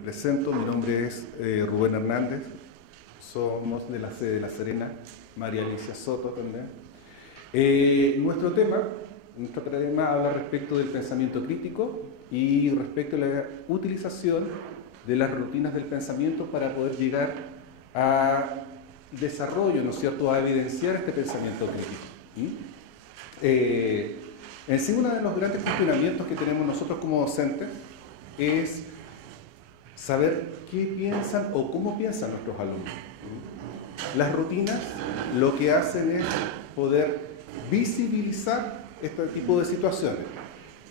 presento, mi nombre es Rubén Hernández, somos de la sede de La Serena, María Alicia Soto también. Nuestro tema habla respecto del pensamiento crítico y respecto a la utilización de las rutinas del pensamiento para poder llegar a desarrollo, ¿no es cierto?, a evidenciar este pensamiento crítico. En sí, uno de los grandes cuestionamientos que tenemos nosotros como docentes es saber qué piensan o cómo piensan nuestros alumnos. Las rutinas lo que hacen es poder visibilizar este tipo de situaciones.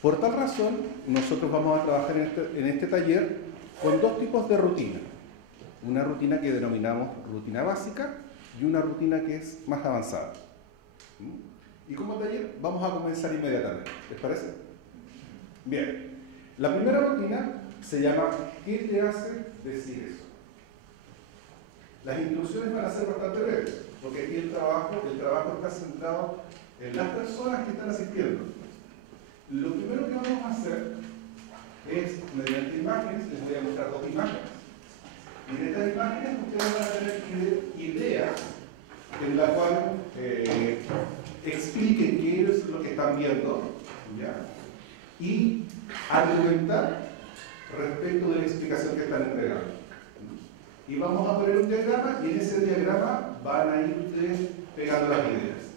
Por tal razón, nosotros vamos a trabajar en este taller con dos tipos de rutina. Una rutina que denominamos rutina básica y una rutina que es más avanzada. Y como taller vamos a comenzar inmediatamente. ¿Les parece? Bien. La primera rutina se llama ¿qué te hace decir eso? Las instrucciones van a ser bastante breves, porque aquí el trabajo está centrado en las personas que están asistiendo. Lo primero que vamos a hacer es, mediante imágenes, les voy a mostrar dos imágenes. Y en estas imágenes ustedes van a tener ideas en la cual expliquen qué es lo que están viendo, ¿ya? Y argumentar respecto de la explicación que están entregando. Y vamos a poner un diagrama y en ese diagrama van a ir ustedes pegando las ideas.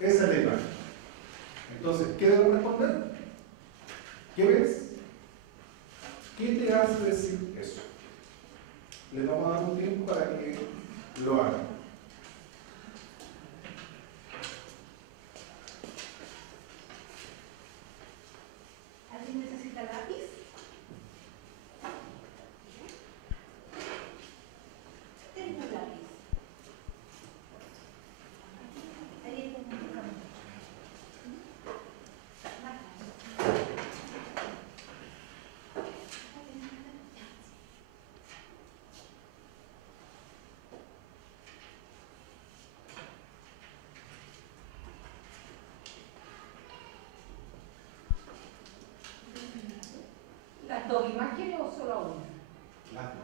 Esa es la imagen. Entonces, ¿qué debo responder? ¿Qué ves? ¿Qué te hace decir eso? Les vamos a dar un tiempo para que lo hagan. ¿Alguien necesita lápiz? Tengo un lápiz. Ahí tengo un lápiz. ¿Las dos imágenes o solo una? Las dos.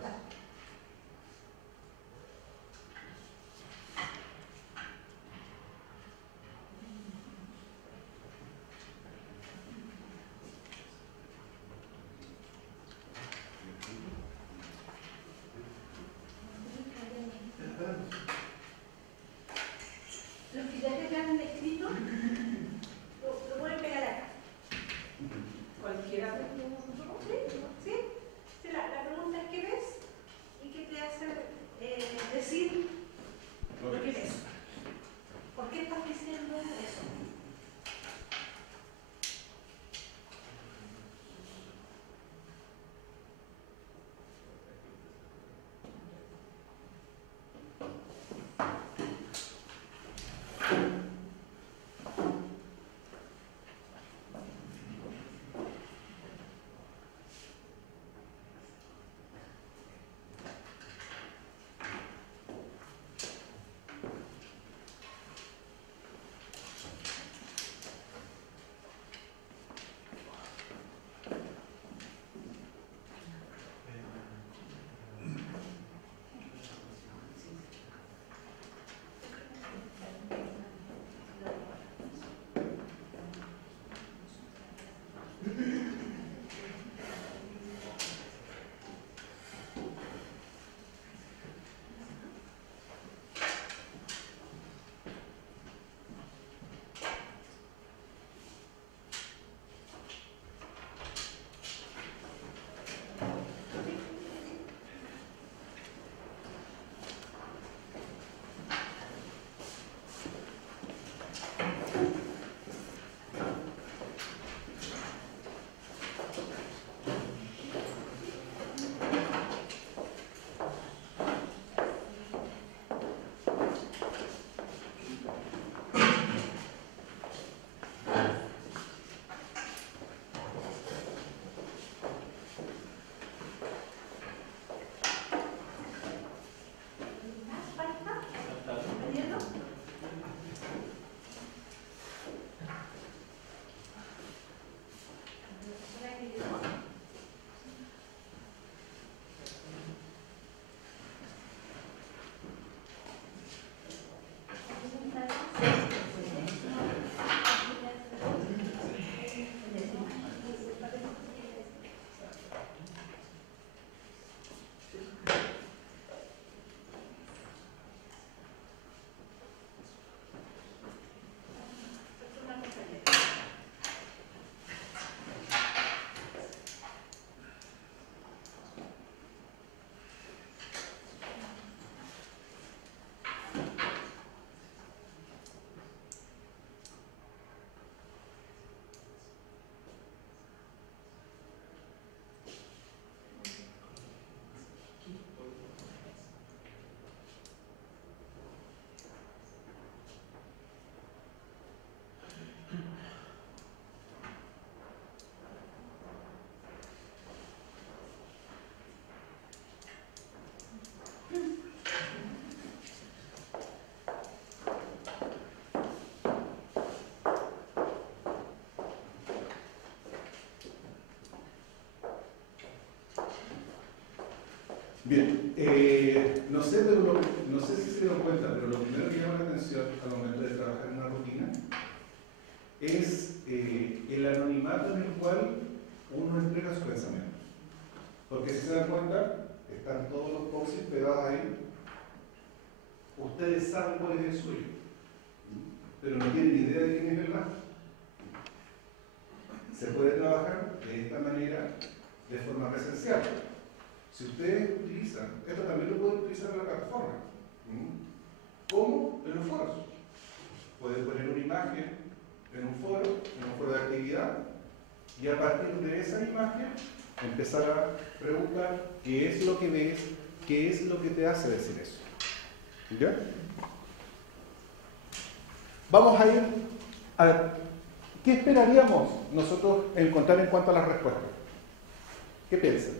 Los que ya han escrito, lo pueden pegar acá. Cualquiera de nosotros, ¿sí? Sí, la pregunta es ¿qué ves? ¿Y qué te hace decir lo que ves? ¿Por qué estás diciendo eso? Bien, no sé si se dieron cuenta, pero lo primero que llama la atención al momento de trabajar en una rutina es el anonimato en el cual uno entrega sus pensamientos. Porque si se dan cuenta, están todos los post-its pegados ahí. Ustedes saben cuál es el suyo, pero no tienen idea de quién es el más. Se puede trabajar de esta manera de forma presencial. Si ustedes utilizan, esto también lo pueden utilizar en la plataforma. ¿Cómo? En los foros. Pueden poner una imagen en un foro de actividad, y a partir de esa imagen empezar a preguntar qué es lo que ves, qué es lo que te hace decir eso. ¿Ya? Vamos a ir a ver, ¿qué esperaríamos nosotros encontrar en cuanto a las respuestas? ¿Qué piensan?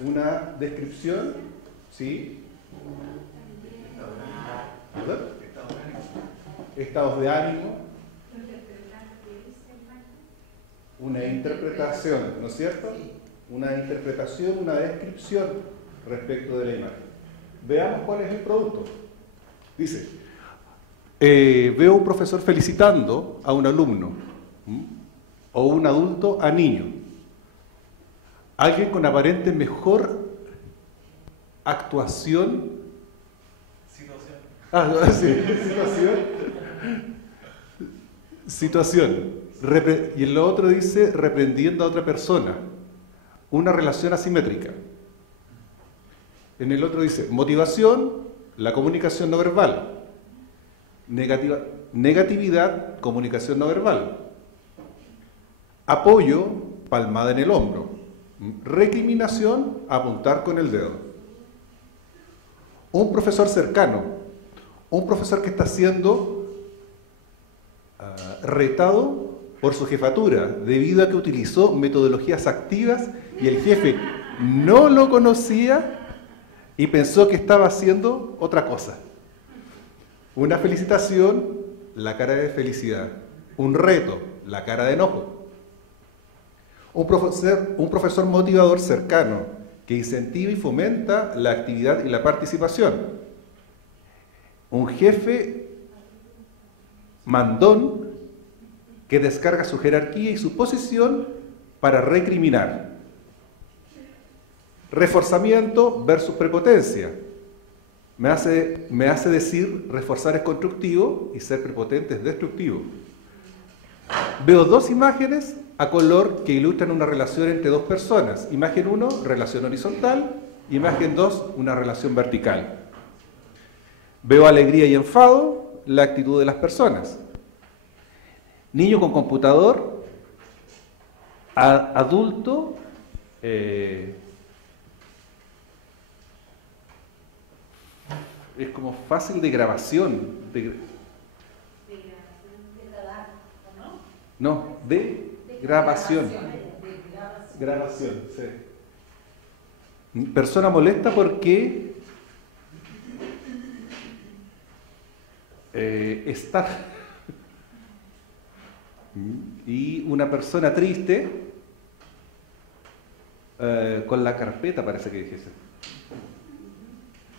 Una descripción, ¿sí? ¿Verdad? Estados de ánimo. Una interpretación, ¿no es cierto? Una interpretación, una descripción respecto de la imagen. Veamos cuál es el producto. Dice, veo un profesor felicitando a un alumno, o un adulto a niño. Alguien con aparente mejor actuación. Situación. Y en lo otro dice reprendiendo a otra persona. Una relación asimétrica. En el otro dice motivación, la comunicación no verbal. Negatividad, comunicación no verbal. Apoyo, palmada en el hombro. Recriminación, apuntar con el dedo. Un profesor cercano, un profesor que está siendo retado por su jefatura debido a que utilizó metodologías activas y el jefe no lo conocía y pensó que estaba haciendo otra cosa. Una felicitación, la cara de felicidad. Un reto, la cara de enojo. Un profesor motivador cercano que incentiva y fomenta la actividad y la participación. Un jefe mandón que descarga su jerarquía y su posición para recriminar. Reforzamiento versus prepotencia. Me hace decir reforzar es constructivo y ser prepotente es destructivo. Veo dos imágenes a color que ilustran una relación entre dos personas. Imagen 1, relación horizontal. Imagen 2, una relación vertical. Veo alegría y enfado, la actitud de las personas. Niño con computador, adulto, es como fácil de grabación. No, de grabación. Grabación, sí. Persona molesta porque está. Y una persona triste con la carpeta, parece que dijese.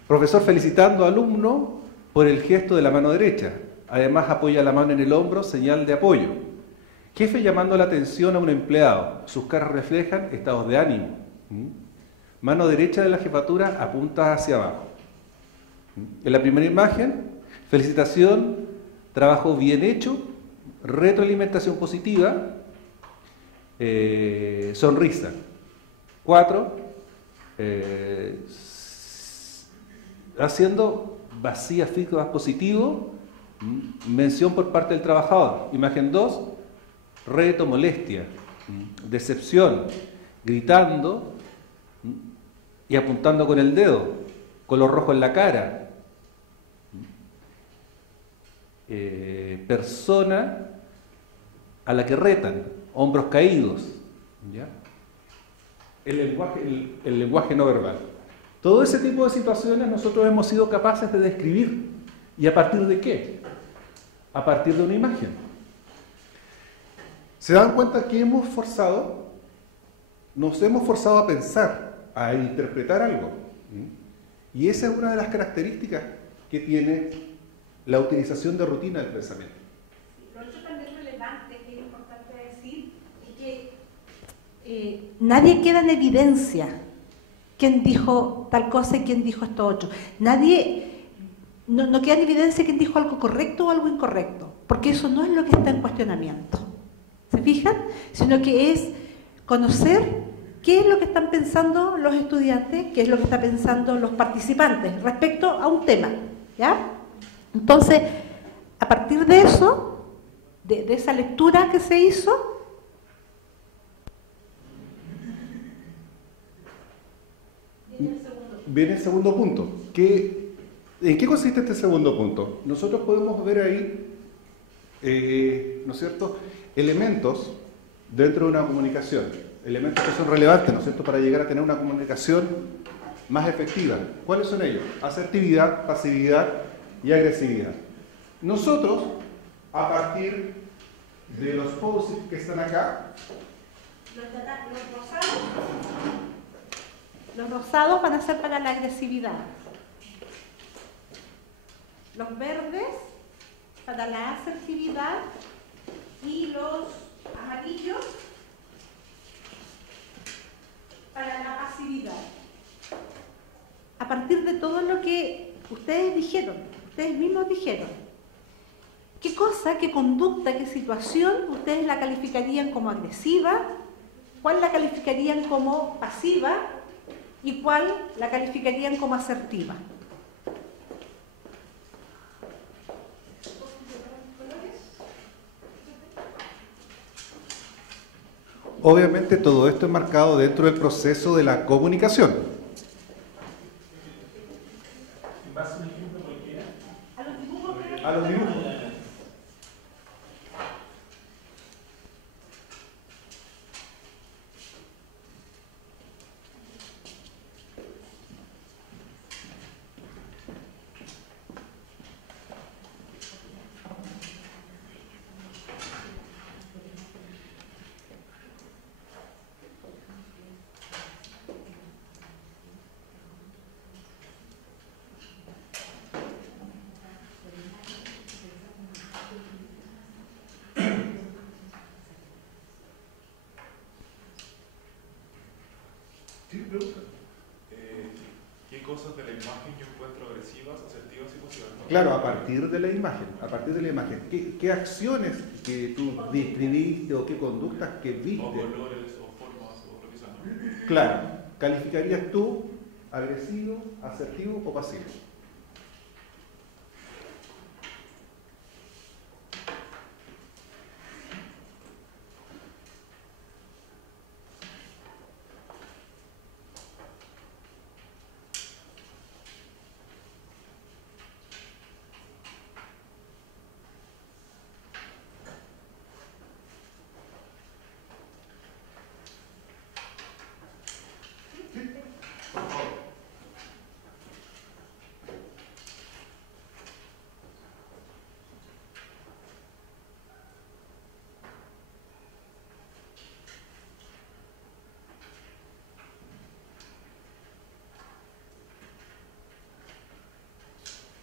Profesor felicitando al alumno por el gesto de la mano derecha. Además apoya la mano en el hombro, señal de apoyo. Jefe llamando la atención a un empleado. Sus caras reflejan estados de ánimo. Mano derecha de la jefatura apunta hacia abajo. En la primera imagen, felicitación, trabajo bien hecho, retroalimentación positiva, sonrisa. 4, haciendo vacías feedback positivo, mención por parte del trabajador. Imagen 2, reto, molestia, decepción, gritando y apuntando con el dedo, color rojo en la cara. Persona a la que retan, hombros caídos, ¿ya? El lenguaje no verbal. Todo ese tipo de situaciones nosotros hemos sido capaces de describir. ¿Y a partir de qué? A partir de una imagen. ¿Se dan cuenta que nos hemos forzado a pensar, a interpretar algo? ¿Mm? Y esa es una de las características que tiene la utilización de rutina del pensamiento. Lo otro también relevante, que es importante decir, es que nadie queda en evidencia quién dijo tal cosa y quién dijo esto otro. Nadie, no queda en evidencia quién dijo algo correcto o algo incorrecto, porque eso no es lo que está en cuestionamiento. ¿Se fijan? Sino que es conocer qué es lo que están pensando los estudiantes, qué es lo que están pensando los participantes respecto a un tema, ¿ya? Entonces, a partir de eso, de esa lectura que se hizo, viene el segundo punto. ¿En qué consiste este segundo punto? Nosotros podemos ver ahí, ¿no es cierto?, elementos dentro de una comunicación, elementos que son relevantes, ¿no es cierto?, para llegar a tener una comunicación más efectiva. ¿Cuáles son ellos? Asertividad, pasividad y agresividad. Nosotros, a partir de los post-its que están acá, los rosados van a ser para la agresividad, los verdes para la asertividad y los amarillos para la pasividad. A partir de todo lo que ustedes dijeron, ustedes mismos dijeron, ¿qué cosa, qué conducta, qué situación ustedes la calificarían como agresiva? ¿Cuál la calificarían como pasiva? ¿Y cuál la calificarían como asertiva? obviamente todo esto es marcado dentro del proceso de la comunicación. A los dibujos. ¿Qué cosas de la imagen yo encuentro agresivas, asertivas y pasivas? Claro, a partir de la imagen, ¿qué acciones que tú describiste o qué conductas que viste? O colores, o formas, o lo que sea, ¿no? Claro, ¿calificarías tú agresivo, asertivo o pasivo?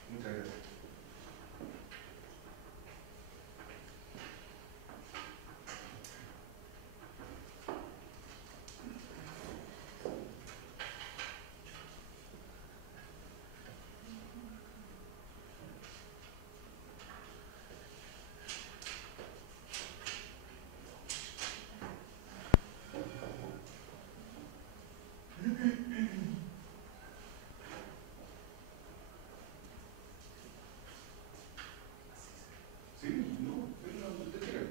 Muchas gracias. Sí, no, es lo que usted quiera.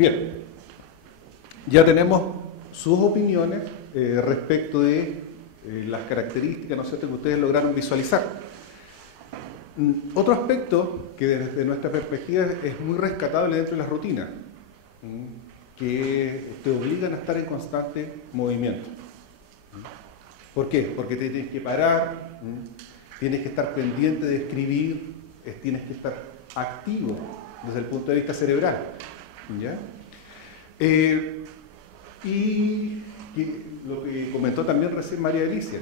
Bien, ya tenemos sus opiniones respecto de las características, ¿no es cierto?, que ustedes lograron visualizar. Otro aspecto que desde nuestra perspectiva es muy rescatable dentro de las rutinas, que te obligan a estar en constante movimiento. ¿Por qué? Porque te tienes que parar, tienes que estar pendiente de escribir, tienes que estar activo desde el punto de vista cerebral. ¿Ya? Y lo que comentó también recién María Alicia,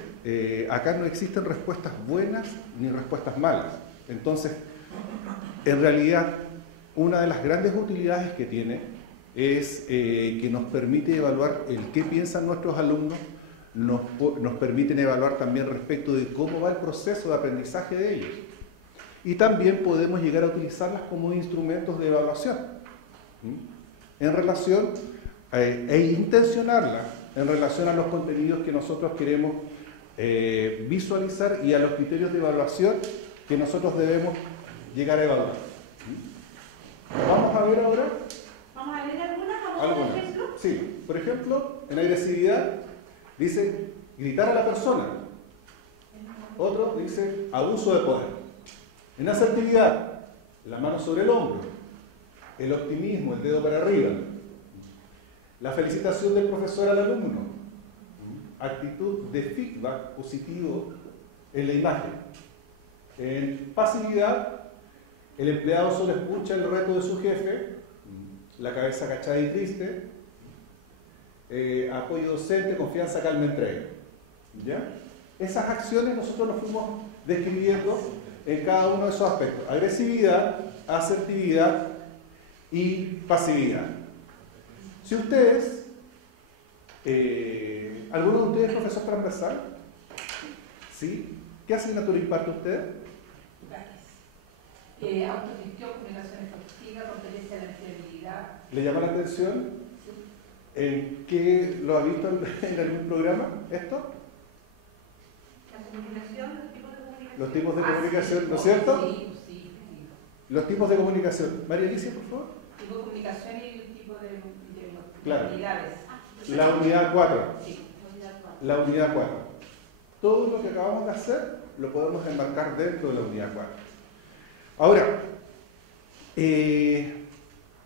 acá no existen respuestas buenas ni respuestas malas. Entonces, en realidad, una de las grandes utilidades que tiene es que nos permite evaluar el qué piensan nuestros alumnos, nos permiten evaluar también respecto de cómo va el proceso de aprendizaje de ellos. Y también podemos llegar a utilizarlas como instrumentos de evaluación, en relación, e intencionarlas en relación a los contenidos que nosotros queremos visualizar y a los criterios de evaluación que nosotros debemos llegar a evaluar. Vamos a ver ahora. Vamos a ver algunas. Ejemplo. Sí, por ejemplo, en agresividad dice gritar a la persona. Otro dice abuso de poder. En asertividad, la mano sobre el hombro. El optimismo, el dedo para arriba. La felicitación del profesor al alumno. Actitud de feedback positivo en la imagen. En pasividad, el empleado solo escucha el reto de su jefe, la cabeza agachada y triste, apoyo docente, confianza, calma, entrega. ¿Ya? Esas acciones nosotros las fuimos describiendo en cada uno de esos aspectos. Agresividad, asertividad y pasividad. Si ustedes, ¿alguno de ustedes es profesor transversal? ¿Sí? ¿Qué asignatura imparte usted? Autogestión, comunicación efectiva, competencia de la empleabilidad. ¿Le llama la atención? ¿En qué lo ha visto en algún programa esto? La comunicación, los tipos de comunicación. Los tipos de comunicación, ¿no es cierto? Sí. Los tipos de comunicación. María Alicia, por favor. Tipo de comunicación y el tipo de Claro. unidades. La unidad 4. Sí, la unidad 4. La unidad 4. Todo lo que acabamos de hacer lo podemos enmarcar dentro de la unidad 4. Ahora,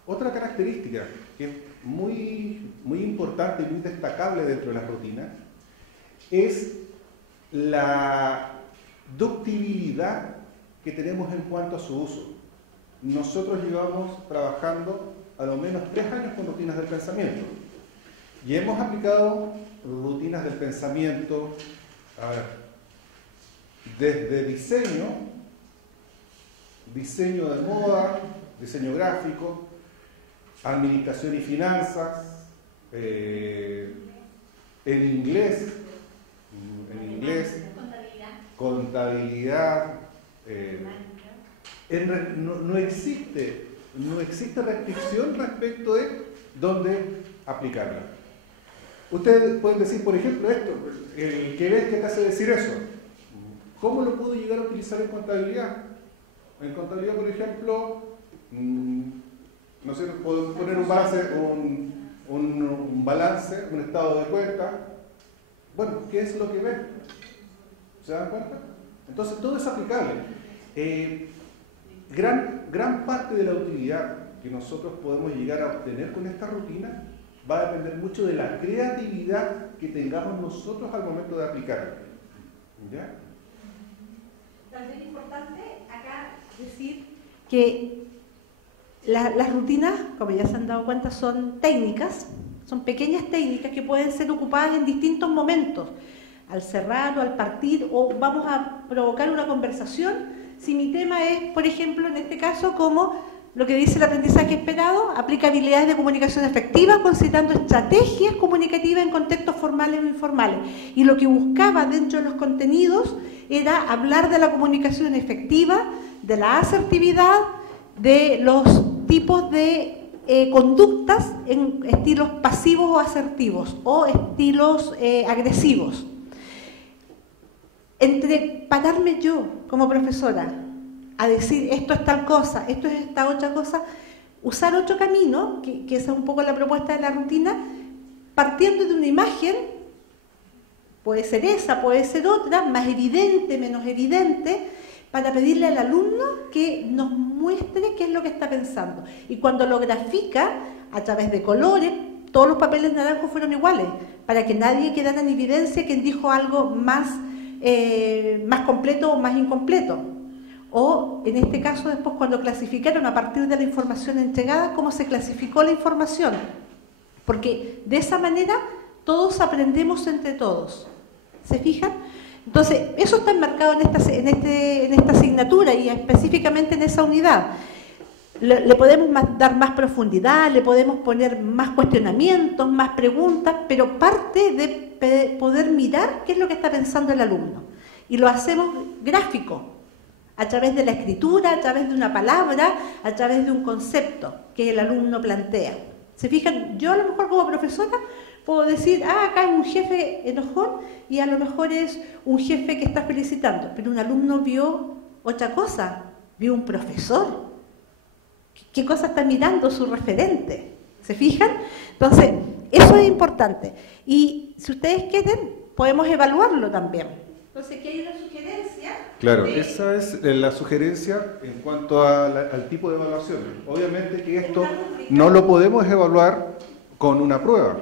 otra característica que es muy importante y muy destacable dentro de las rutinas es la ductibilidad que tenemos en cuanto a su uso. Nosotros llevamos trabajando a lo menos 3 años con rutinas del pensamiento y hemos aplicado rutinas del pensamiento desde diseño de moda, diseño gráfico, administración y finanzas, en inglés, contabilidad, no existe restricción respecto de dónde aplicarla. Ustedes pueden decir, por ejemplo, esto, ¿qué ves que te hace decir eso? ¿Cómo lo puedo llegar a utilizar en contabilidad? En contabilidad, por ejemplo, no sé, puedo poner un balance, un estado de cuenta. Bueno, ¿qué es lo que ven? ¿Se dan cuenta? Entonces, todo es aplicable. Gran parte de la utilidad que nosotros podemos llegar a obtener con esta rutina va a depender mucho de la creatividad que tengamos nosotros al momento de aplicarla. ¿Ya? También es importante acá decir que las rutinas, como ya se han dado cuenta, son técnicas, son pequeñas técnicas que pueden ser ocupadas en distintos momentos, al cerrar o al partir, o vamos a provocar una conversación. Si mi tema es, por ejemplo, en este caso, como lo que dice el aprendizaje esperado, aplica habilidades de comunicación efectiva, considerando estrategias comunicativas en contextos formales o informales. Y lo que buscaba dentro de los contenidos era hablar de la comunicación efectiva, de la asertividad, de los tipos de conductas en estilos pasivos o asertivos, o estilos agresivos. Entre pararme yo como profesora a decir esto es tal cosa, esto es esta otra cosa, usar otro camino, que esa es un poco la propuesta de la rutina, partiendo de una imagen, puede ser esa, puede ser otra, más evidente, menos evidente, para pedirle al alumno que nos muestre qué es lo que está pensando. Y cuando lo grafica, a través de colores, todos los papeles naranjos fueron iguales, para que nadie quedara en evidencia quien dijo algo más completo o más incompleto. O, en este caso, después cuando clasificaron a partir de la información entregada, cómo se clasificó la información. Porque de esa manera todos aprendemos entre todos. ¿Se fijan? Entonces, eso está enmarcado en esta asignatura y específicamente en esa unidad. Le podemos dar más profundidad, le podemos poner más cuestionamientos, más preguntas, pero parte de poder mirar qué es lo que está pensando el alumno. Y lo hacemos gráfico, a través de la escritura, a través de una palabra, a través de un concepto que el alumno plantea. ¿Se fijan? Yo a lo mejor como profesora puedo decir, acá hay un jefe enojón y a lo mejor es un jefe que está felicitando, pero un alumno vio otra cosa, vio un profesor. ¿Qué cosa está mirando su referente? ¿Se fijan? Entonces, eso es importante. Y si ustedes quieren, podemos evaluarlo también. Entonces, aquí hay una sugerencia. Claro, esa es la sugerencia en cuanto al tipo de evaluación. Obviamente que esto no lo podemos evaluar con una prueba.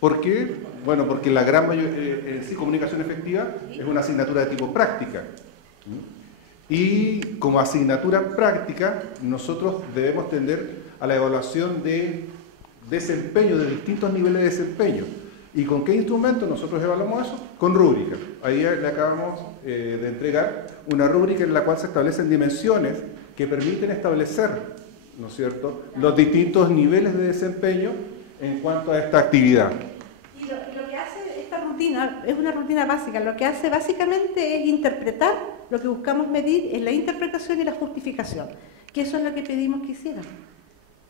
¿Por qué? Bueno, porque la gran mayoría, sí, comunicación efectiva es una asignatura de tipo práctica. Y como asignatura práctica, nosotros debemos tender a la evaluación de desempeño, de distintos niveles de desempeño. ¿Y con qué instrumento nosotros evaluamos eso? Con rúbrica. Ahí le acabamos de entregar una rúbrica en la cual se establecen dimensiones que permiten establecer, ¿no es cierto?, los distintos niveles de desempeño en cuanto a esta actividad. Y lo que hace esta rutina, es una rutina básica, lo que hace básicamente es interpretar, lo que buscamos medir es la interpretación y la justificación, que eso es lo que pedimos que hicieran.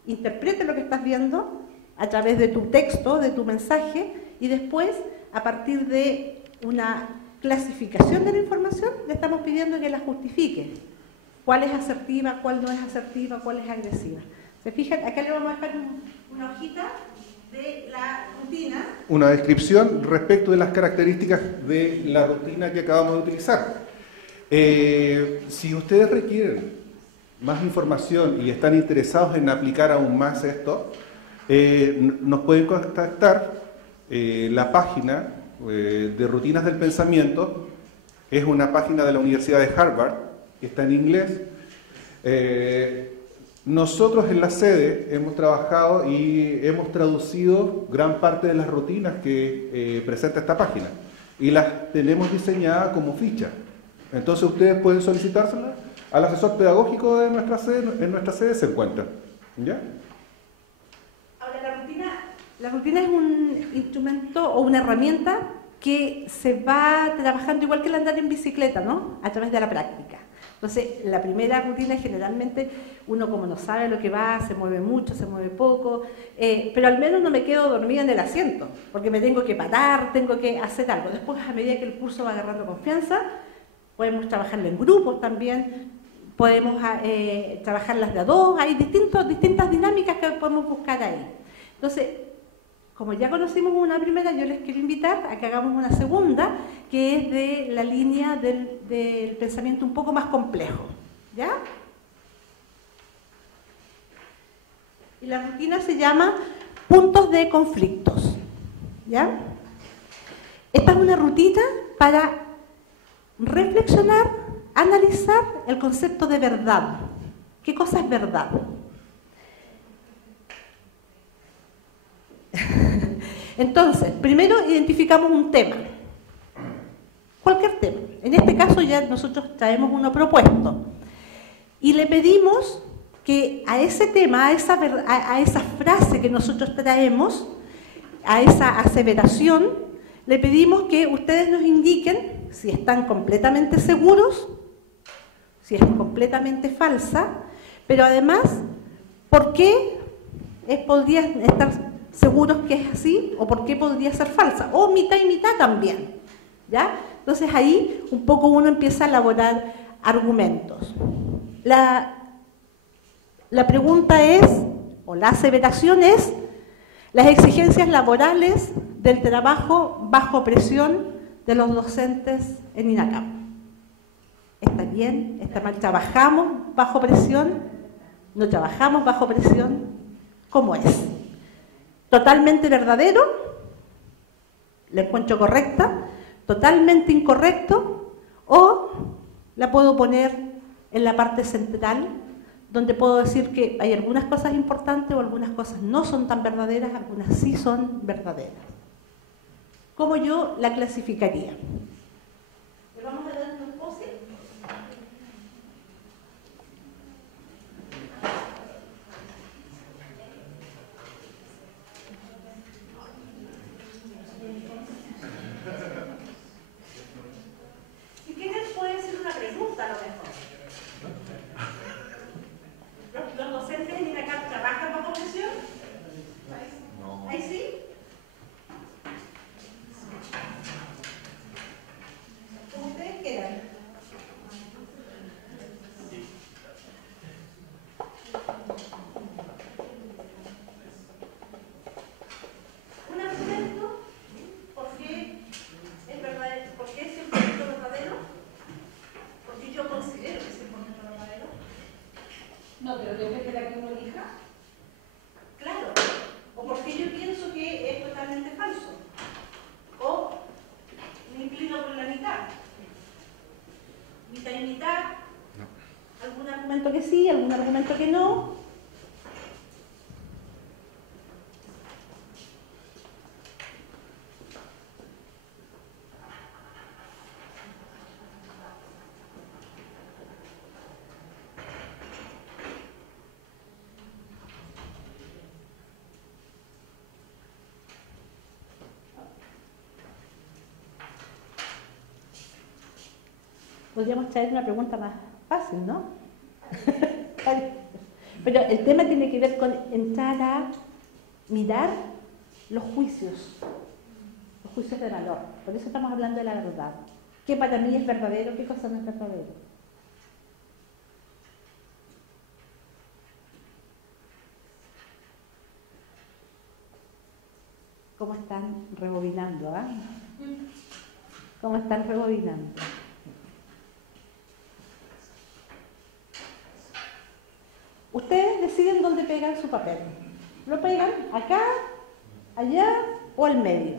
Interprete lo que estás viendo a través de tu texto, de tu mensaje, y después, a partir de una clasificación de la información, le estamos pidiendo que la justifique. ¿Cuál es asertiva, cuál no es asertiva, cuál es agresiva? ¿Se fijan? Acá le vamos a dejar una hojita de la rutina. Una descripción respecto de las características de la rutina que acabamos de utilizar. Si ustedes requieren más información y están interesados en aplicar aún más esto, nos pueden contactar. La página de Rutinas del Pensamiento es una página de la Universidad de Harvard, que está en inglés. Nosotros en la sede hemos trabajado y hemos traducido gran parte de las rutinas que presenta esta página y las tenemos diseñadas como ficha. Entonces ustedes pueden solicitárselas al asesor pedagógico de nuestra sede, en nuestra sede se encuentra. ¿Ya? Ahora, la rutina es un instrumento o una herramienta que se va trabajando igual que el andar en bicicleta, ¿no? A través de la práctica. Entonces, la primera rutina generalmente uno como no sabe lo que va, se mueve mucho, se mueve poco, pero al menos no me quedo dormida en el asiento, porque me tengo que parar, tengo que hacer algo. Después, a medida que el curso va agarrando confianza, podemos trabajarlo en grupos también, podemos trabajarlas de a dos, hay distintas dinámicas que podemos buscar ahí. Entonces, como ya conocimos una primera, yo les quiero invitar a que hagamos una segunda, que es de la línea del pensamiento un poco más complejo. ¿Ya? Y la rutina se llama puntos de conflictos. ¿Ya? Esta es una rutina para reflexionar, analizar el concepto de verdad. ¿Qué cosa es verdad? Entonces, primero identificamos un tema, cualquier tema. En este caso ya nosotros traemos uno propuesto y le pedimos que a ese tema, a esa frase que nosotros traemos, a esa aseveración, le pedimos que ustedes nos indiquen si están completamente seguros, si es completamente falsa, pero además, ¿por qué podrían estar seguros que es así o por qué podría ser falsa? O mitad y mitad también. ¿Ya? Entonces ahí un poco uno empieza a elaborar argumentos. La pregunta es, o la aseveración es las exigencias laborales del trabajo bajo presión de los docentes en INACAP. ¿Está bien? ¿Está mal? ¿Trabajamos bajo presión? ¿No trabajamos bajo presión? ¿Cómo es? ¿Totalmente verdadero? ¿La encuentro correcta? ¿Totalmente incorrecto? ¿O la puedo poner en la parte central, donde puedo decir que hay algunas cosas importantes o algunas cosas no son tan verdaderas, algunas sí son verdaderas? ¿Cómo yo la clasificaría? ¿Le vamos a dar unos poses? Si quieren puede ser una pregunta a lo mejor. ¿Los docentes en INACAP trabajan bajo presión? No. ¿Ahí sí? Como ustedes quieran. Un argumento, ¿por qué es verdadero? ¿Por qué es 100% verdadero? Porque yo considero que es 100% verdadero. No, pero depende de la que uno elija. Claro. O porque yo pienso que es totalmente falso. O me inclino por la mitad. Mitad y mitad. Algún argumento que sí, algún argumento que no. Podríamos traer una pregunta más fácil, ¿no? Pero el tema tiene que ver con entrar a mirar los juicios de valor. Por eso estamos hablando de la verdad. ¿Qué para mí es verdadero? ¿Qué cosa no es verdadero? ¿Cómo están rebobinando? ¿Ah? ¿Cómo están rebobinando? Ustedes deciden dónde pegan su papel. ¿Lo pegan acá, allá o al medio?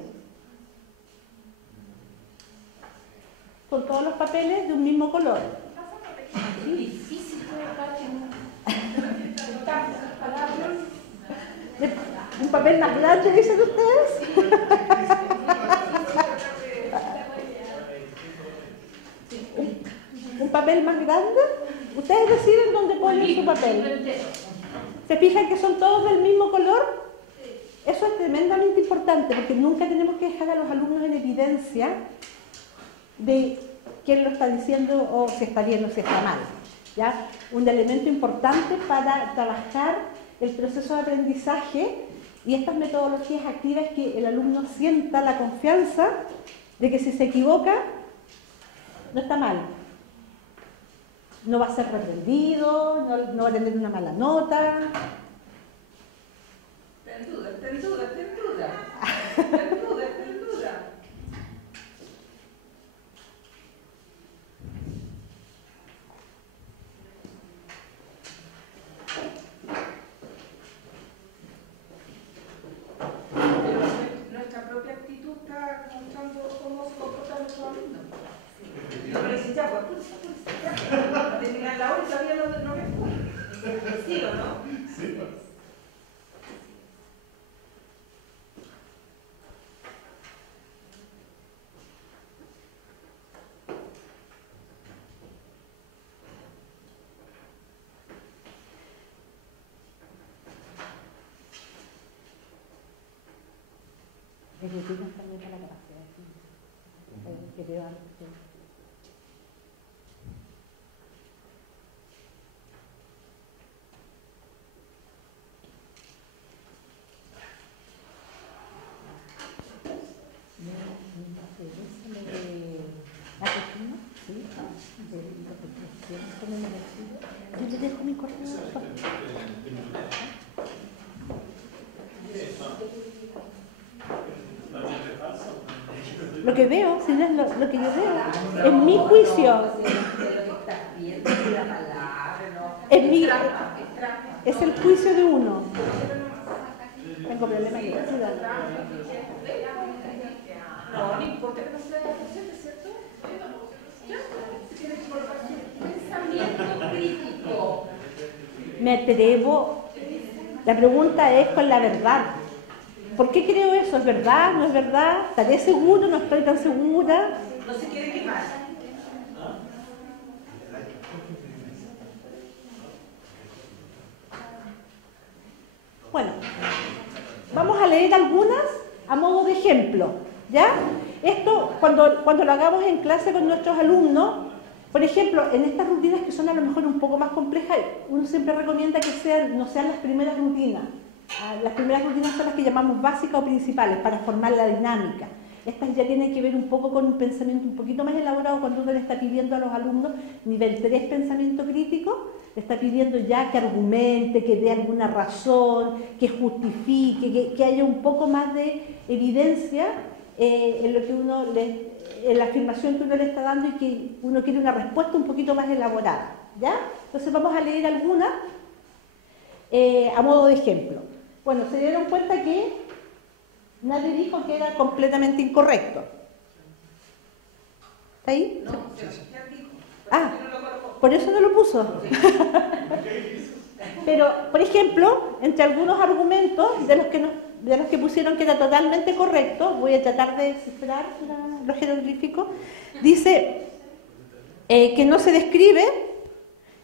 Con todos los papeles de un mismo color. ¿Un papel más grande, dicen ustedes? ¿Un papel más grande? Ustedes deciden dónde ponen su papel. ¿Se fijan que son todos del mismo color? Eso es tremendamente importante porque nunca tenemos que dejar a los alumnos en evidencia de quién lo está diciendo o si está bien o si está mal. ¿Ya? Un elemento importante para trabajar el proceso de aprendizaje y estas metodologías activas es que el alumno sienta la confianza de que si se equivoca, no está mal. No va a ser reprendido, no va a tener una mala nota. Ten duda. Pero nuestra propia actitud está mostrando cómo se comportan nuestros alumnos. Pero si ya, pues, terminar la hora y todavía no responde. ¿Sí o no? Sí. Ejecutivos también para la capacidad. Que veo algo. Yo te dejo mi correo. lo que veo, si no es lo que yo veo. Es mi juicio. Es el juicio de uno. Tengo problemas de identidad. No importa que no sea docente, ¿cierto? Pensamiento crítico. Me atrevo. La pregunta es con la verdad. ¿Por qué creo eso? ¿Es verdad? ¿No es verdad? ¿Estaré seguro? ¿No estoy tan segura? No se quiere quemar. Bueno, vamos a leer algunas a modo de ejemplo, ¿ya? Esto, cuando lo hagamos en clase con nuestros alumnos, por ejemplo, en estas rutinas que son a lo mejor un poco más complejas, uno siempre recomienda que no sean las primeras rutinas. Las primeras rutinas son las que llamamos básicas o principales, para formar la dinámica. Estas ya tienen que ver un poco con un pensamiento un poquito más elaborado, cuando uno le está pidiendo a los alumnos nivel 3 pensamiento crítico, le está pidiendo ya que argumente, que dé alguna razón, que justifique, que haya un poco más de evidencia en lo que en la afirmación que uno le está dando, y que uno quiere una respuesta un poquito más elaborada, ¿ya? Entonces vamos a leer algunas a modo de ejemplo. Bueno, se dieron cuenta que nadie dijo que era completamente incorrecto. ¿Está ahí? No, ya dijo. Ah, por eso no lo puso. Pero, por ejemplo, entre algunos argumentos de los que pusieron que era totalmente correcto, voy a tratar de descifrar los jeroglíficos, dice que no se describe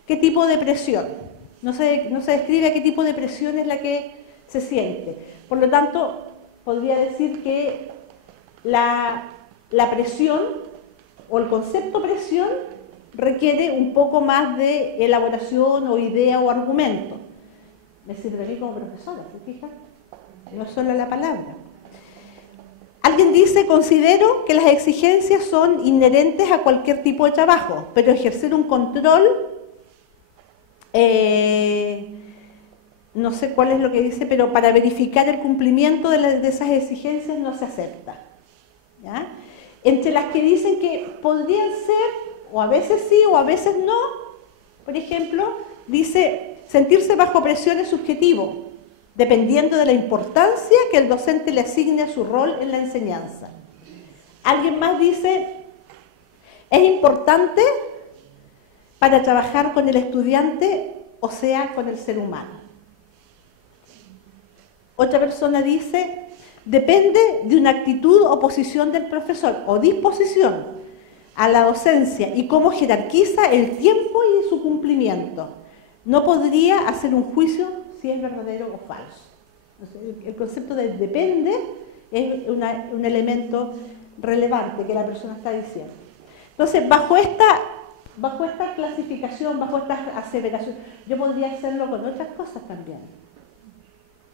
qué tipo de presión, no se describe a qué tipo de presión es la que se siente. Por lo tanto, podría decir que la presión o el concepto presión requiere un poco más de elaboración o idea o argumento. Me sirve a mí como profesora, ¿se fijan? No solo la palabra. Alguien dice, considero que las exigencias son inherentes a cualquier tipo de trabajo, pero ejercer un control, no sé cuál es lo que dice, pero para verificar el cumplimiento de esas exigencias no se acepta. ¿Ya? Entre las que dicen que podrían ser, o a veces sí, o a veces no, por ejemplo, dice, sentirse bajo presión es subjetivo, dependiendo de la importancia que el docente le asigne a su rol en la enseñanza. Alguien más dice, es importante para trabajar con el estudiante, o sea, con el ser humano. Otra persona dice, depende de una actitud o posición del profesor, o disposición a la docencia, y cómo jerarquiza el tiempo y su cumplimiento. No podría hacer un juicio si es verdadero o falso. El concepto de depende es un elemento relevante que la persona está diciendo. Entonces, bajo esta clasificación, bajo esta aseveración, yo podría hacerlo con otras cosas también.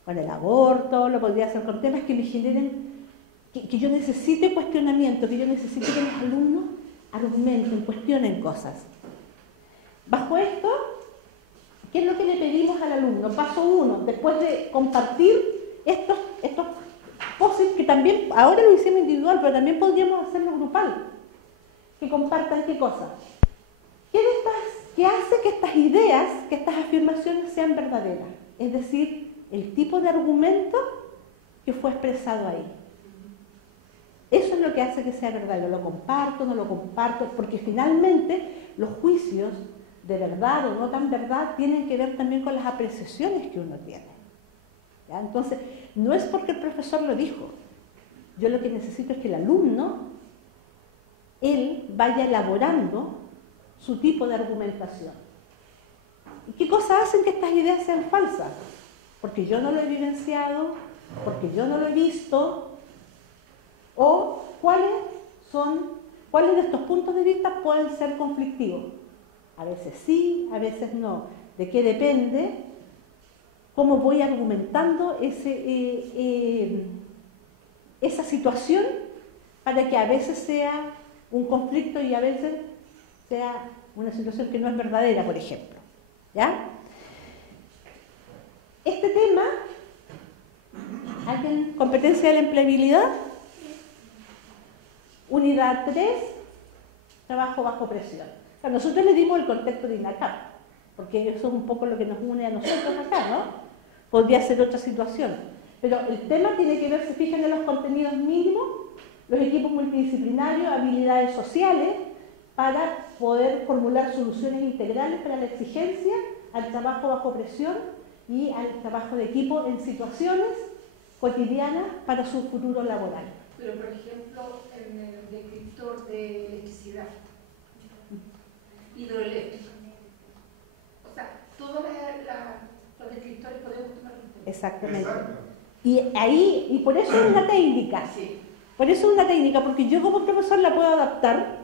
Con el aborto, lo podría hacer con temas que me generen, que yo necesite cuestionamiento, que yo necesite que los alumnos argumenten, cuestionen cosas. Bajo esto, ¿qué es lo que le pedimos al alumno? Paso 1, después de compartir estos posits, que también, ahora lo hicimos individual, pero también podríamos hacerlo grupal. Que compartan qué cosas. ¿Qué hace que estas ideas, que estas afirmaciones sean verdaderas? Es decir, el tipo de argumento que fue expresado ahí. Eso es lo que hace que sea verdadero. Lo comparto, no lo comparto, porque finalmente los juicios de verdad o no tan verdad tienen que ver también con las apreciaciones que uno tiene. ¿Ya? Entonces, no es porque el profesor lo dijo. Yo lo que necesito es que el alumno, él vaya elaborando su tipo de argumentación. ¿Y qué cosas hacen que estas ideas sean falsas? Porque yo no lo he vivenciado, porque yo no lo he visto, o cuáles de estos puntos de vista pueden ser conflictivos. A veces sí, a veces no. ¿De qué depende? ¿Cómo voy argumentando esa situación para que a veces sea un conflicto y a veces sea una situación que no es verdadera, por ejemplo? ¿Ya? Este tema, ¿alguien competencia de la empleabilidad? Unidad 3, trabajo bajo presión. A nosotros le dimos el contexto de INACAP, porque eso es un poco lo que nos une a nosotros acá, ¿no? Podría ser otra situación. Pero el tema tiene que ver, se fijan en los contenidos mínimos, los equipos multidisciplinarios, habilidades sociales, para poder formular soluciones integrales para la exigencia, al trabajo bajo presión y al trabajo de equipo en situaciones cotidianas para su futuro laboral. Pero, por ejemplo, en el descriptor de electricidad, hidroeléctrica, o sea, todos los descriptores podemos tomar un tema. Exactamente. Exacto. Y por eso es una técnica. Sí. Por eso es una técnica, porque yo como profesor la puedo adaptar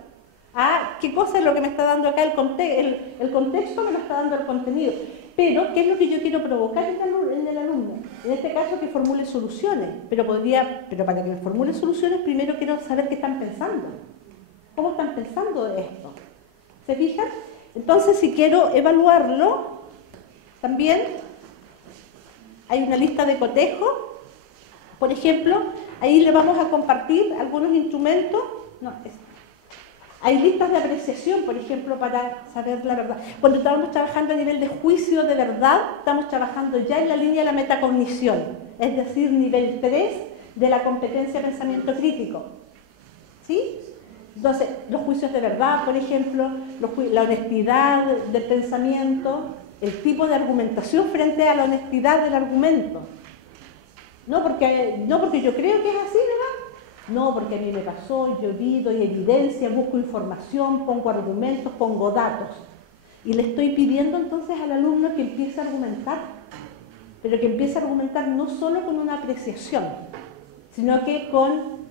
a qué cosa es lo que me está dando acá el contexto, me lo está dando el contenido. Pero, ¿qué es lo que yo quiero provocar en el alumno? En este caso, que formule soluciones. Pero para que me formule soluciones, primero quiero saber qué están pensando. ¿Cómo están pensando de esto? ¿Se fijan? Entonces, si quiero evaluarlo, también hay una lista de cotejo. Por ejemplo, ahí le vamos a compartir algunos instrumentos. Hay listas de apreciación, por ejemplo, para saber la verdad. Cuando estamos trabajando a nivel de juicio de verdad, estamos trabajando ya en la línea de la metacognición, es decir, nivel 3 de la competencia de pensamiento crítico. ¿Sí? Entonces, los juicios de verdad, por ejemplo, la honestidad del pensamiento, el tipo de argumentación frente a la honestidad del argumento. No porque yo creo que es así, ¿verdad? No, porque a mí me pasó, yo vi, doy evidencia, busco información, pongo argumentos, pongo datos. Y le estoy pidiendo entonces al alumno que empiece a argumentar, pero que empiece a argumentar no solo con una apreciación, sino que con...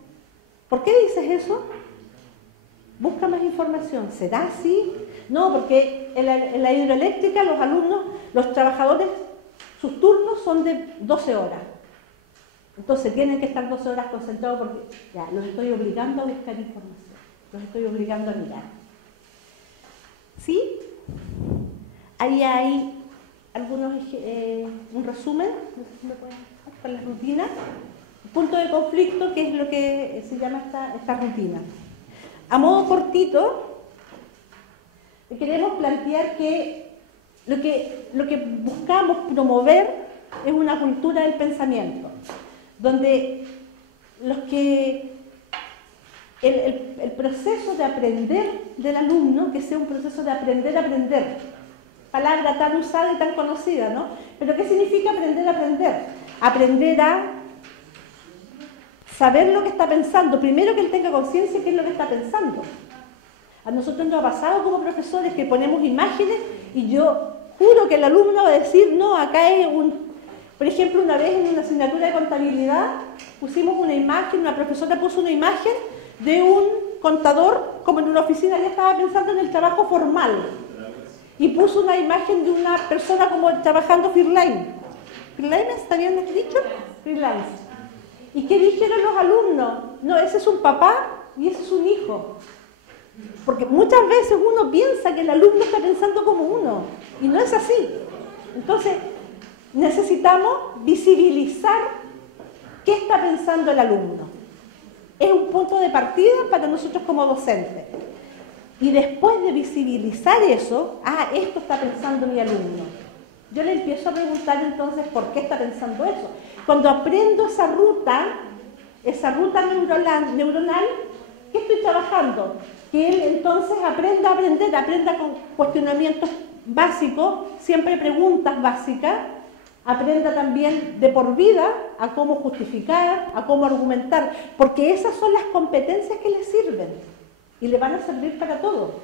¿Por qué dices eso? Busca más información. ¿Será así? No, porque en la hidroeléctrica los alumnos, los trabajadores, sus turnos son de 12 horas. Entonces tienen que estar 12 horas concentrados porque ya los estoy obligando a buscar información, los estoy obligando a mirar. ¿Sí? Ahí hay un resumen, no sé si me pueden dejar con las rutinas. Punto de conflicto, que es lo que se llama esta rutina. A modo cortito, queremos plantear que lo que buscamos promover es una cultura del pensamiento, donde el proceso de aprender del alumno, que sea un proceso de aprender a aprender, palabra tan usada y tan conocida, ¿no? Pero ¿qué significa aprender a aprender? Aprender a saber lo que está pensando, primero que él tenga conciencia de qué es lo que está pensando. A nosotros nos ha pasado como profesores que ponemos imágenes y yo juro que el alumno va a decir, no, acá es Por ejemplo, una vez en una asignatura de contabilidad pusimos una imagen, una profesora puso una imagen de un contador, como en una oficina, ya estaba pensando en el trabajo formal. Y puso una imagen de una persona como trabajando freelance. ¿Freelance? ¿Está bien dicho? Freelance. ¿Y qué dijeron los alumnos? No, ese es un papá y ese es un hijo. Porque muchas veces uno piensa que el alumno está pensando como uno, y no es así. Entonces, necesitamos visibilizar qué está pensando el alumno. Es un punto de partida para nosotros como docentes. Y después de visibilizar eso, esto está pensando mi alumno. Yo le empiezo a preguntar entonces por qué está pensando eso. Cuando aprendo esa ruta neuronal, ¿qué estoy trabajando? Que él entonces aprenda a aprender, aprenda con cuestionamientos básicos, siempre preguntas básicas, aprenda también de por vida a cómo justificar, a cómo argumentar, porque esas son las competencias que le sirven y le van a servir para todo.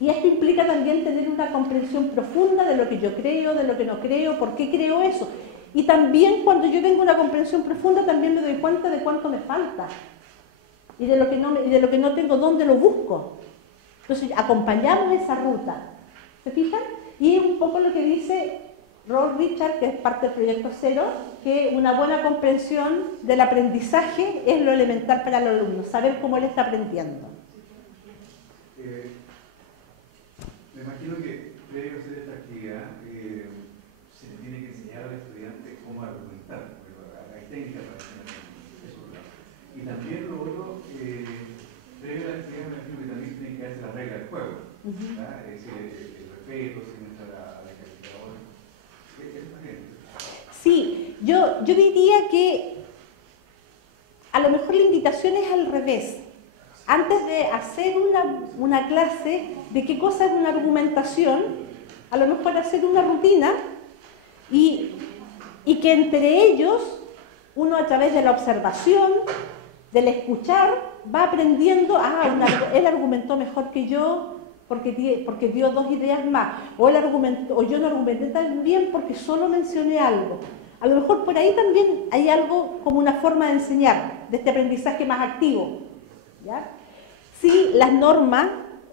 Y esto implica también tener una comprensión profunda de lo que yo creo, de lo que no creo, por qué creo eso. Y también cuando yo tengo una comprensión profunda también me doy cuenta de cuánto me falta y de lo que no tengo, dónde lo busco. Entonces acompañamos esa ruta, ¿se fijan? Y es un poco lo que dice Rolf Richard, que es parte del proyecto Cero, que una buena comprensión del aprendizaje es lo elemental para el alumno, saber cómo él está aprendiendo. Me imagino que previo a hacer esta actividad se le tiene que enseñar al estudiante cómo argumentar, porque hay técnicas para enseñar eso. Y también lo otro ¿ah? Es decir, el respeto, sin entrar a la calificadora. Es más bien. Sí, yo diría que a lo mejor la invitación es al revés. Antes de hacer una clase de qué cosa es una argumentación, a lo mejor hacer una rutina y que entre ellos uno a través de la observación, del escuchar, va aprendiendo, él argumentó mejor que yo porque dio dos ideas más, o yo no argumenté tan bien porque solo mencioné algo. A lo mejor por ahí también hay algo como una forma de enseñar, de este aprendizaje más activo, ¿ya? Sí, las normas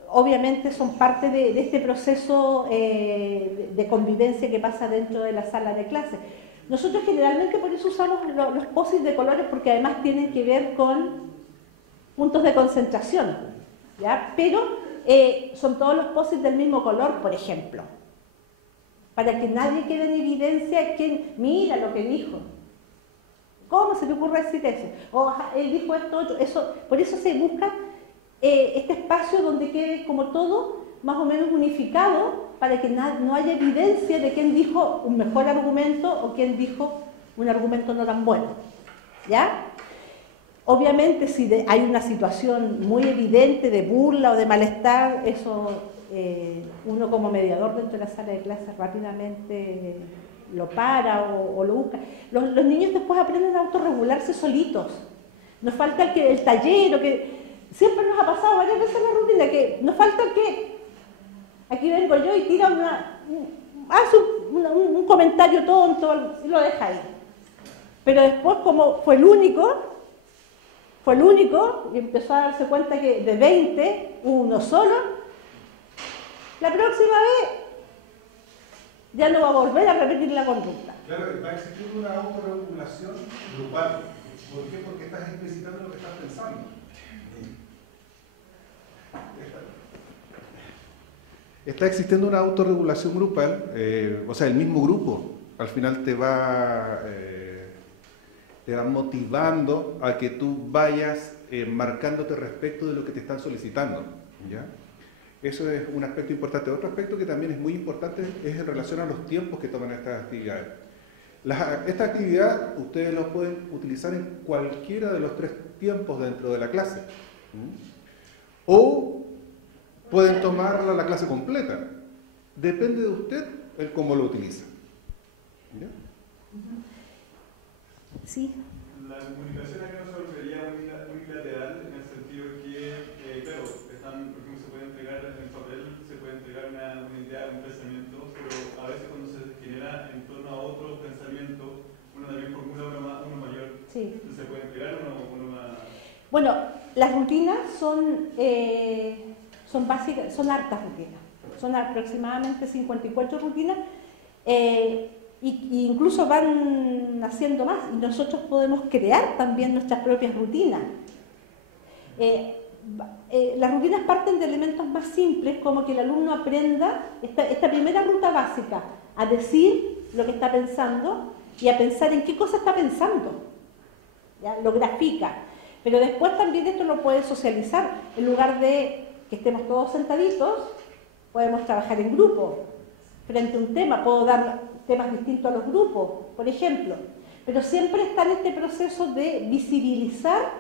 obviamente son parte de este proceso de convivencia que pasa dentro de la sala de clase. Nosotros generalmente por eso usamos los post-its de colores, porque además tienen que ver con puntos de concentración, ¿ya? Pero son todos los post-its del mismo color, por ejemplo, para que nadie quede en evidencia quién mira lo que dijo. ¿Cómo se te ocurre decir eso? O él dijo esto, otro. Por eso se busca este espacio donde quede como todo más o menos unificado, para que no haya evidencia de quién dijo un mejor argumento o quién dijo un argumento no tan bueno, ¿ya? Obviamente si hay una situación muy evidente de burla o de malestar, eso uno como mediador dentro de la sala de clases rápidamente lo para o lo busca. Los niños después aprenden a autorregularse solitos. Nos falta el taller, que siempre nos ha pasado varias veces en la rutina, que nos falta que aquí vengo yo y tira hace un comentario tonto y lo deja ahí. Pero después, como fue el único, y empezó a darse cuenta que de 20, uno solo, la próxima vez ya no va a volver a repetir la conducta. Claro, va a existir una autorregulación grupal. ¿Por qué? Porque estás explicitando lo que estás pensando. Está existiendo una autorregulación grupal, o sea, el mismo grupo al final te va motivando a que tú vayas marcándote respecto de lo que te están solicitando, ¿ya? Eso es un aspecto importante. Otro aspecto que también es muy importante es en relación a los tiempos que toman estas actividades. Esta actividad ustedes lo pueden utilizar en cualquiera de los 3 tiempos dentro de la clase, o pueden tomarla la clase completa. Depende de usted el cómo lo utiliza. ¿Ya? Sí. La comunicación acá no solo sería unilateral, en el sentido que, claro, por ejemplo, se puede entregar en papel, se puede entregar una idea, un pensamiento, pero a veces cuando se genera en torno a otro pensamiento, uno también formula uno mayor. Sí. Entonces se puede entregar uno más. Bueno, las rutinas son básicas, son hartas rutinas. Son aproximadamente 54 rutinas. Y incluso van haciendo más, y nosotros podemos crear también nuestras propias rutinas. Las rutinas parten de elementos más simples, como que el alumno aprenda esta primera ruta básica, a decir lo que está pensando y a pensar en qué cosa está pensando. ¿Ya? Lo grafica. Pero después también esto lo puede socializar. En lugar de que estemos todos sentaditos, podemos trabajar en grupo. Frente a un tema, puedo dar temas distintos a los grupos, por ejemplo. Pero siempre está en este proceso de visibilizar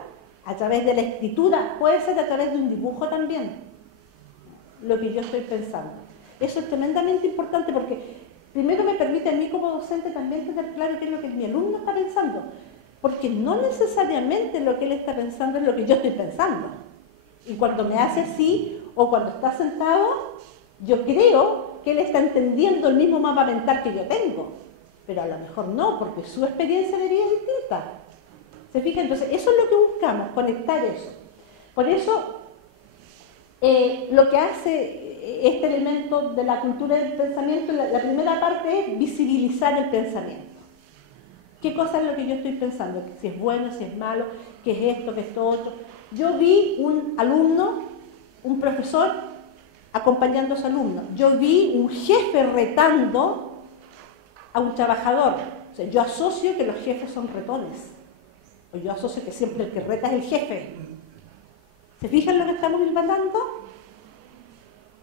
a través de la escritura, puede ser a través de un dibujo también, lo que yo estoy pensando. Eso es tremendamente importante porque primero me permite a mí como docente también tener claro qué es lo que mi alumno está pensando, porque no necesariamente lo que él está pensando es lo que yo estoy pensando. Y cuando me hace así, o cuando está sentado, yo creo que él está entendiendo el mismo mapa mental que yo tengo, pero a lo mejor no, porque su experiencia de vida es distinta. ¿Se fija? Entonces, eso es lo que buscamos, conectar eso. Por eso, lo que hace este elemento de la cultura del pensamiento, la primera parte es visibilizar el pensamiento. ¿Qué cosa es lo que yo estoy pensando? Si es bueno, si es malo, qué es esto, qué es esto otro. Yo vi un alumno, un profesor, acompañando a su alumno. Yo vi un jefe retando a un trabajador. O sea, yo asocio que los jefes son retones. O yo asocio que siempre el que reta es el jefe. ¿Se fijan lo que estamos hilvanando?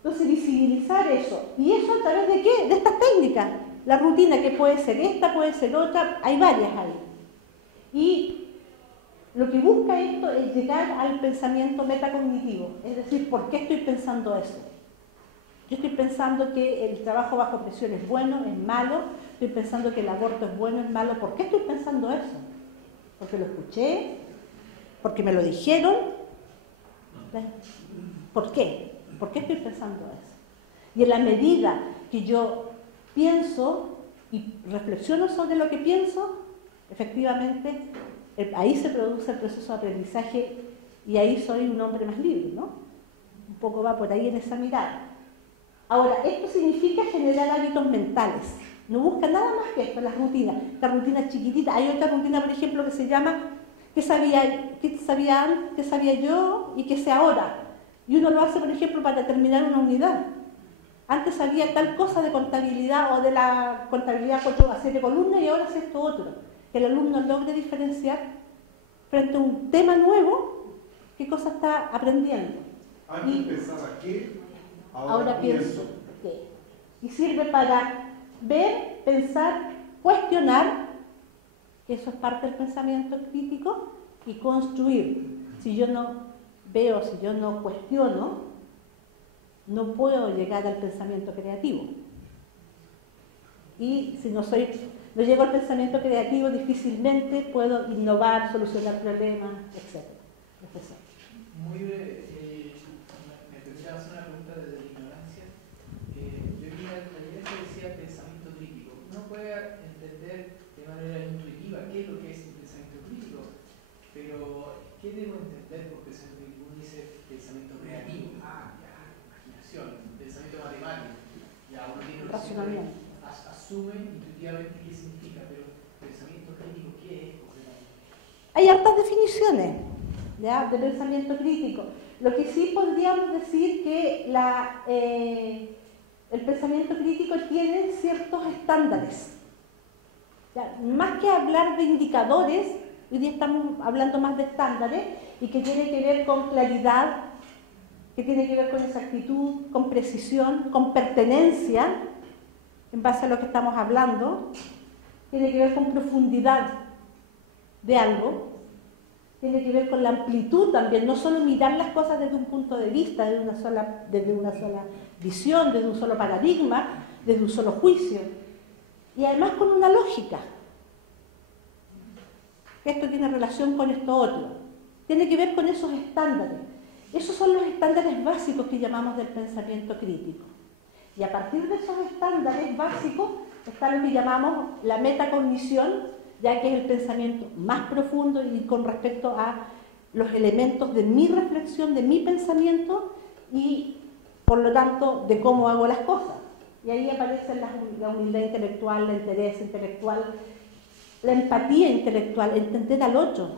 Entonces, visibilizar eso. ¿Y eso a través de qué? De estas técnicas. La rutina, que puede ser esta, puede ser otra, hay varias ahí. Y lo que busca esto es llegar al pensamiento metacognitivo, es decir, ¿por qué estoy pensando eso? Yo estoy pensando que el trabajo bajo presión es bueno, es malo, estoy pensando que el aborto es bueno, es malo. ¿Por qué estoy pensando eso? ¿Porque lo escuché? ¿Porque me lo dijeron? ¿Por qué? ¿Por qué estoy pensando eso? Y en la medida que yo pienso y reflexiono sobre lo que pienso, efectivamente, ahí se produce el proceso de aprendizaje y ahí soy un hombre más libre, ¿no? Un poco va por ahí en esa mirada. Ahora, esto significa generar hábitos mentales. No busca nada más que esto, las rutinas. La rutina chiquitita. Hay otra rutina, por ejemplo, que se llama ¿qué sabía antes, qué sabía yo y qué sé ahora? Y uno lo hace, por ejemplo, para terminar una unidad. Antes sabía tal cosa de contabilidad o de la contabilidad 4 a 7 columnas y ahora sé esto otro. Que el alumno logre diferenciar frente a un tema nuevo qué cosa está aprendiendo. Antes pensaba qué, ahora pienso qué. Y sirve para ver, pensar, cuestionar, que eso es parte del pensamiento crítico, y construir. Si yo no veo, si yo no cuestiono, no puedo llegar al pensamiento creativo. Y si no llego al pensamiento creativo, difícilmente puedo innovar, solucionar problemas, etc. Muy breve, me permite hacer una pregunta desde la ignorancia. Yo vi en la idea que decía pensamiento crítico. Uno puede entender de manera intuitiva qué es lo que es el pensamiento crítico, pero ¿qué debo entender por pensamiento crítico? Uno dice pensamiento creativo, imaginación, pensamiento matemático, ya uno tiene un racionamiento. Asume intuitivamente qué significa, pero pensamiento crítico, ¿qué es? Hay hartas definiciones, ¿ya?, de pensamiento crítico. Lo que sí podríamos decir que el pensamiento crítico tiene ciertos estándares. ¿Ya? Más que hablar de indicadores, hoy día estamos hablando más de estándares y que tiene que ver con claridad, que tiene que ver con exactitud, con precisión, con pertenencia, en base a lo que estamos hablando, tiene que ver con profundidad de algo, tiene que ver con la amplitud también, no solo mirar las cosas desde un punto de vista, desde una sola visión, desde un solo paradigma, desde un solo juicio, y además con una lógica. Esto tiene relación con esto otro, tiene que ver con esos estándares. Esos son los estándares básicos que llamamos del pensamiento crítico. Y a partir de esos estándares básicos está lo que llamamos la metacognición, ya que es el pensamiento más profundo y con respecto a los elementos de mi reflexión, de mi pensamiento y, por lo tanto, de cómo hago las cosas. Y ahí aparece la humildad intelectual, la entereza intelectual, la empatía intelectual, entender al otro.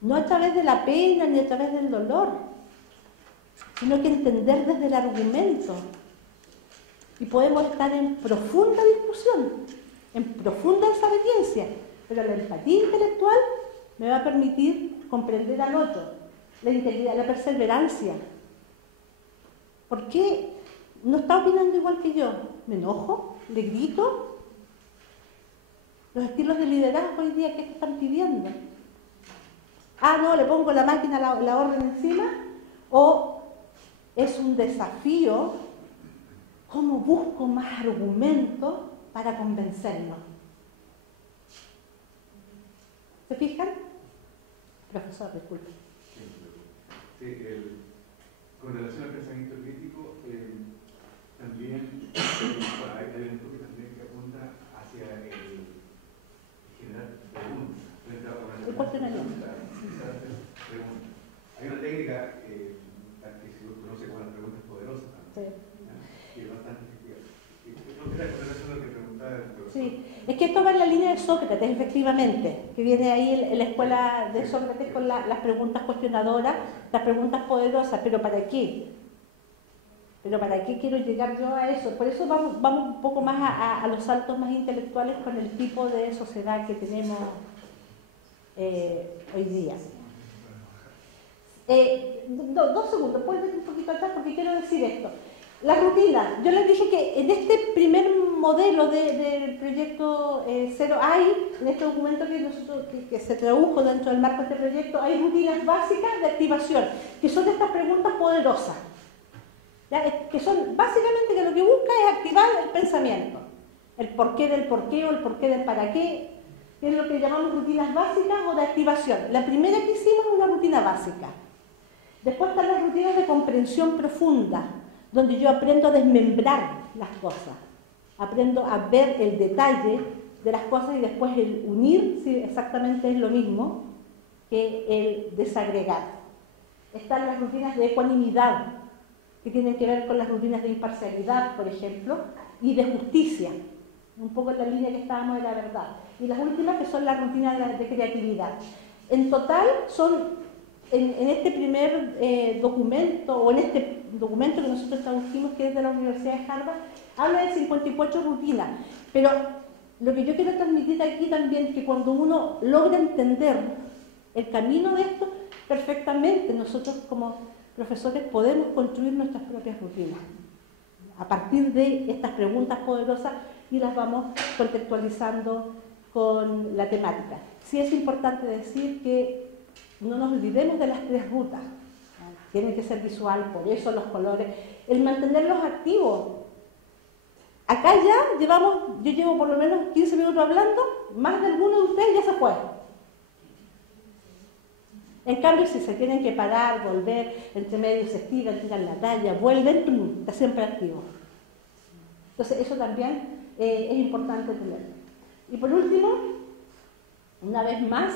No a través de la pena ni a través del dolor, sino que entender desde el argumento. Y podemos estar en profunda discusión, en profunda desobediencia, pero la empatía intelectual me va a permitir comprender al otro, la integridad, la perseverancia. ¿Por qué no está opinando igual que yo? ¿Me enojo? ¿Le grito? Los estilos de liderazgo hoy día, ¿qué están pidiendo? No, le pongo la máquina, la orden encima, o es un desafío, ¿cómo busco más argumentos para convencernos? ¿Se fijan? Profesor, disculpe. Sí, con relación al pensamiento crítico, también hay un enfoque también que apunta hacia el generar preguntas. El cuestionamiento. Hay una técnica que se conoce como las preguntas poderosas también, que es bastante efectiva. No queda con relación a lo que preguntaba el profesor. Sí, es que esto va en la línea de Sócrates, efectivamente, que viene ahí en la escuela de Sócrates con las preguntas cuestionadoras, las preguntas poderosas, pero ¿para qué? ¿Pero para qué quiero llegar yo a eso? Por eso vamos un poco más a los saltos más intelectuales con el tipo de sociedad que tenemos hoy día. Dos segundos, puedes ver un poquito atrás porque quiero decir esto. La rutina, yo les dije que en este primer modelo del proyecto Cero hay, en este documento que se tradujo dentro del marco de este proyecto, hay rutinas básicas de activación, que son estas preguntas poderosas, ¿ya? Que son básicamente que lo que busca es activar el pensamiento, el porqué del porqué o el porqué del para qué, que es lo que llamamos rutinas básicas o de activación. La primera que hicimos es una rutina básica. Después están las rutinas de comprensión profunda, donde yo aprendo a desmembrar las cosas, aprendo a ver el detalle de las cosas y después el unir, sí, exactamente es lo mismo que el desagregar. Están las rutinas de ecuanimidad, que tienen que ver con las rutinas de imparcialidad, por ejemplo, y de justicia, un poco en la línea que estábamos de la verdad. Y las últimas que son las rutinas de creatividad. En total son, en este primer documento, o en este documento que nosotros tradujimos, que es de la Universidad de Harvard, habla de 54 rutinas, pero lo que yo quiero transmitir aquí también es que cuando uno logra entender el camino de esto, perfectamente nosotros como profesores podemos construir nuestras propias rutinas a partir de estas preguntas poderosas y las vamos contextualizando con la temática. Sí es importante decir que no nos olvidemos de las 3 rutas. Tienen que ser visual, por eso los colores. El mantenerlos activos. Acá ya yo llevo por lo menos 15 minutos hablando, más de alguno de ustedes ya se fue. En cambio, si se tienen que parar, volver, entre medio se estiran, tiran la talla, vuelven, está siempre activo. Entonces, eso también es importante tenerlo. Y por último, una vez más,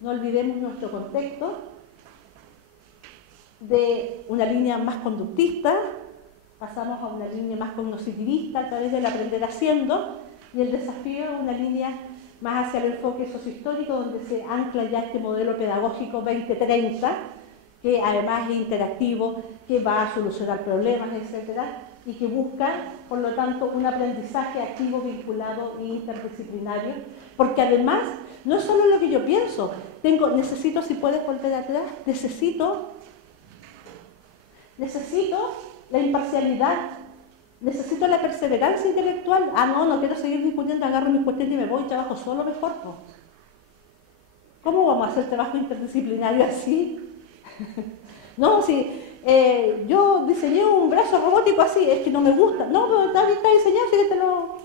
no olvidemos nuestro contexto de una línea más conductista, pasamos a una línea más cognitivista a través del aprender haciendo, y el desafío es una línea más hacia el enfoque sociohistórico, donde se ancla ya este modelo pedagógico 2030, que además es interactivo, que va a solucionar problemas, etcétera, y que busca, por lo tanto, un aprendizaje activo, vinculado e interdisciplinario, porque además, no es solo lo que yo pienso, necesito, si puedes volver atrás, necesito la imparcialidad, necesito la perseverancia intelectual. No quiero seguir discutiendo, agarro mis cuestiones y me voy y trabajo solo mejor. ¿Cómo vamos a hacer trabajo interdisciplinario así? No, si yo diseñé un brazo robótico así, es que no me gusta. No, pero está diseñado, así que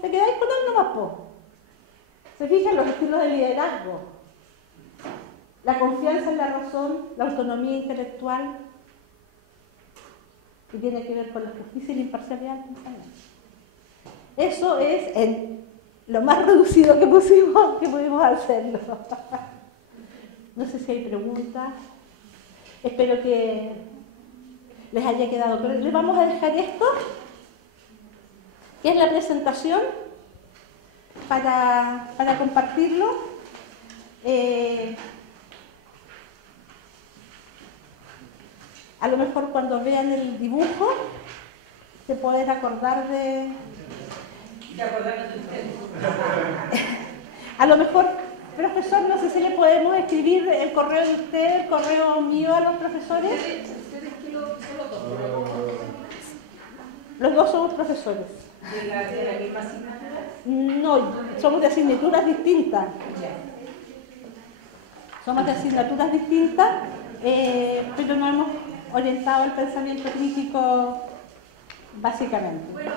te quedáis con él nomás, po. Se fijan los estilos de liderazgo, la confianza en la razón, la autonomía intelectual, que tiene que ver con la justicia y la imparcialidad del pensamiento. Eso es en lo más reducido que pudimos hacerlo. No sé si hay preguntas. Espero que les haya quedado claro. Les vamos a dejar esto, que es la presentación, para compartirlo. A lo mejor cuando vean el dibujo se pueden acordar de ustedes. A lo mejor, profesor, no sé si le podemos escribir el correo de usted, el correo mío a los profesores. ¿Ustedes que son los dos? Los dos somos profesores. ¿De la misma asignatura? No, somos de asignaturas distintas. Somos de asignaturas distintas, pero no hemos orientado el pensamiento crítico básicamente. Bueno,